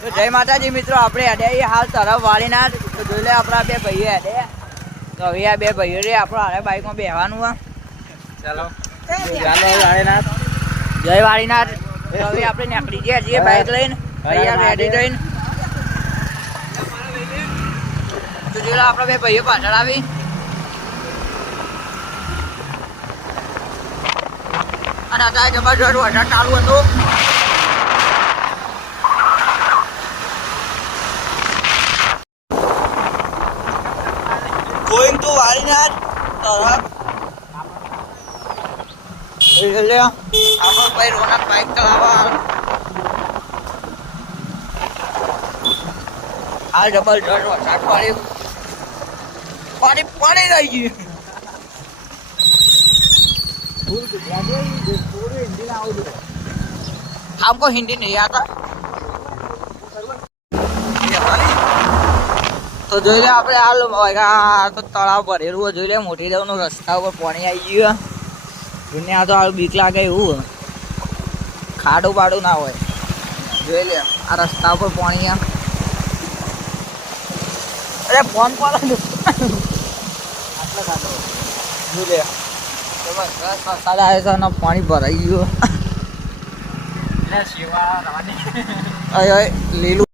તો જય માતાજી મિત્રો આપણે અડે હાલ તરફ વાળીના. જોઈ લે આપણા બે ભાઈઓ અડે તો હવે આ બે ભાઈઓ રે આપણો હારે બાઈકમાં બેહવાનું આ. ચાલો. ચાલો વાળીનાથ જય વાળીનાથ. હવે આપણે નીકળી ગયા છીએ બાઈક લઈને. તૈયાર રેડી થઈને. તો જોઈ લો આપણા બે ભાઈઓ પાછળ આવી. અને અત્યારે જબરજસ્ત વરસાદ ચાલુ હતો going to વાળીનાથ તરફ એટલે આપણો ભાઈ રોનક બાઈક ચલાવવા હાલ જબરજસ્ત વરસાદ પડ્યો પાણી પાણી રહી ગયું हमको हिंदी नहीं आता તો જોઈ લે આપણે હાલ વાગ્યા તો તળાવ ભરેલું હોય. જોઈ લે મોટી દેવનો રસ્તા ઉપર પાણી આવી ગયું દુનિયા તો હાલ બીક લાગે એવું. ખાડું બાડું ના હોય. જોઈ લે આ રસ્તા ઉપર પાણી અરે ફોન પર આટલા ખાડો. જોઈ લે. વરસાદ આવે છે અને પાણી ભરાઈ ગયું. લીલું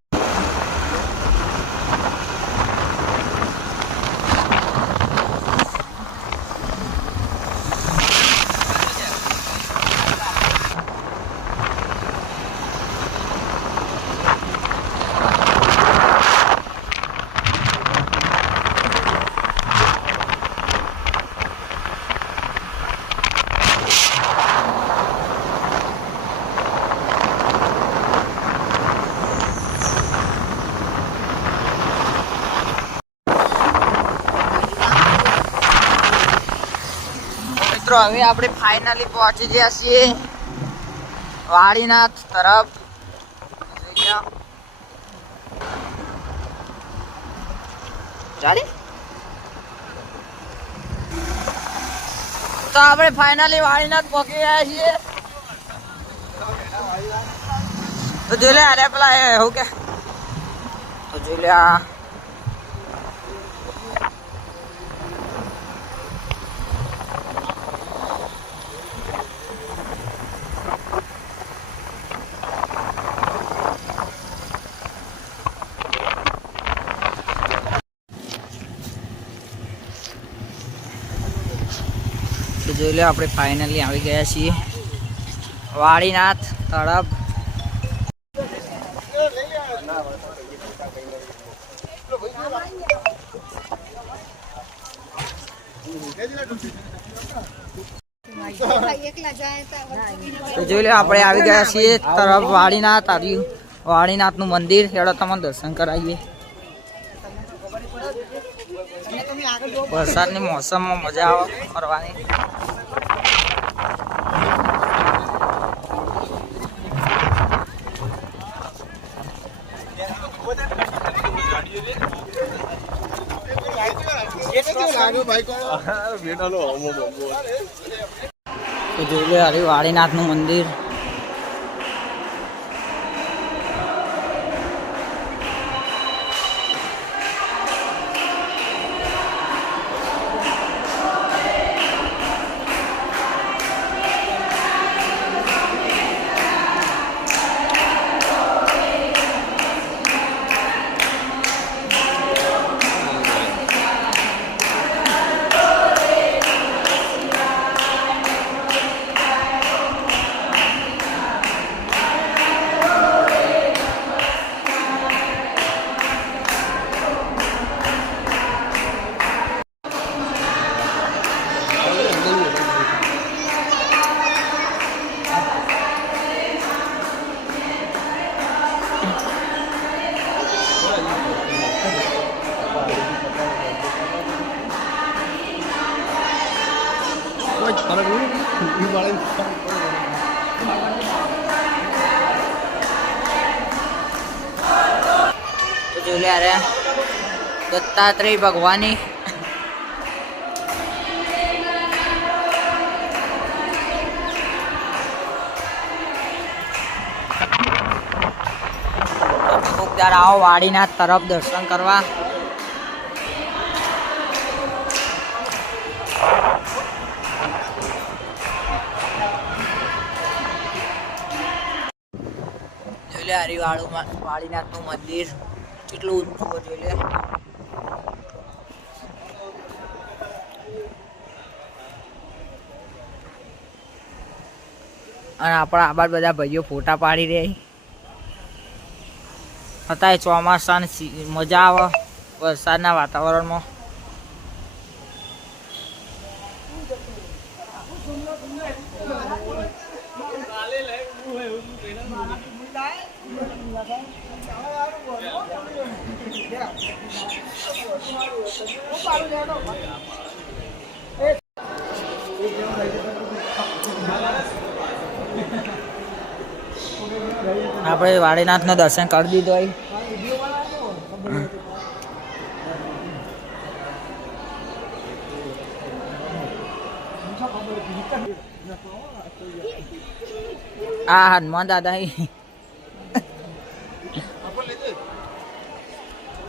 મિત્રો, હવે આપણે ફાઇનલી પહોંચી ગયા છીએ વાડીનાથ તરફ. ચાલી? તો આપણે ફાઇનલી વાડીનાથ પહોંચી ગયા છીએ. તો જોઈ લે, અરે પેલા એવું કે? તો જોઈ લે જોઈ લો આપણે ફાઇનલી આવી ગયા છીએ. વાડીનાથ તળપ તો જોઈ લો આપણે આવી ગયા છીએ તરફ વાડીનાથ આવ્યું વાડીનાથનું મંદિર. હેડો તમને દર્શન કરાવીએ. વરસાદની મોસમમાં મજા આવે ફરવાની. તો જોઈ લો હરે વાડીનાથનું મંદિર. તો જોઈ લે અરે દત્તાત્રેય ભગવાનની. ત્યારે આવો વાડીના તરફ દર્શન કરવા. જોઈ હરિવાળું વાળીનાથનું મંદિર. કેટલું ઊંચું જોઈ લે. અને આપણા આબાદ બધા ભાઈઓ ફોટા પાડી રહી. અત્યારે ચોમાસાની મજા આવે વરસાદના વાતાવરણમાં. આપણે વાડીનાથના દર્શન કરી દીધો હોય આ હનુમાન દાદા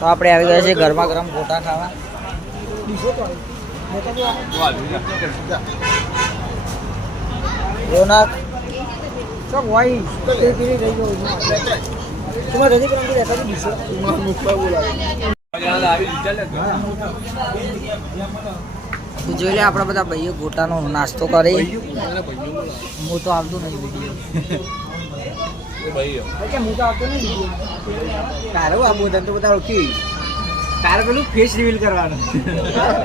તો આપણે આવી ગયા છીએ ગરમા ગરમ ગોટા ખાવા. રોનક. જોઈ લે આપણા બધા ભાઈઓ ગોટાનો નાસ્તો કરી. હું તો આવતું નહીં વીડિયો તારું આ બોધન તો બધા ઓળખી. તારે પેલું ફેસ રિવીલ કરવાનું.